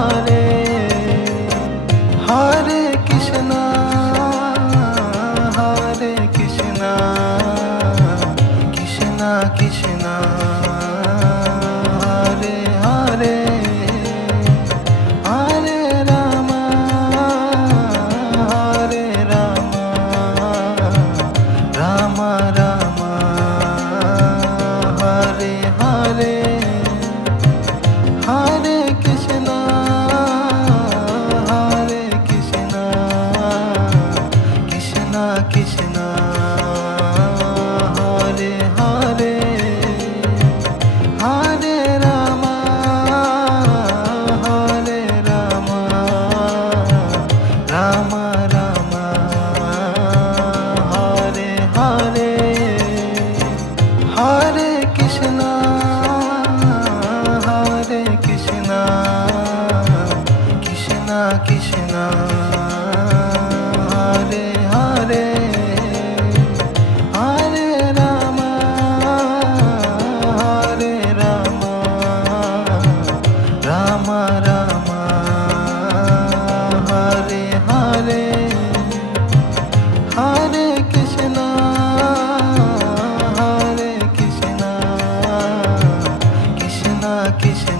Hare Hare Krishna Hare Krishna Krishna Krishna Hare Hare Hare Rama Hare Rama Rama Rama Hare Hare Hare Krishna Hare Krishna Krishna Krishna Hare Hare Hare Rama Hare Rama Rama Rama Hare Hare Hare Krishna Hare Krishna Krishna Krishna Hare Hare Hare Rama Hare Rama Rama Rama Hare Hare Hare Krishna Hare Krishna Krishna Krishna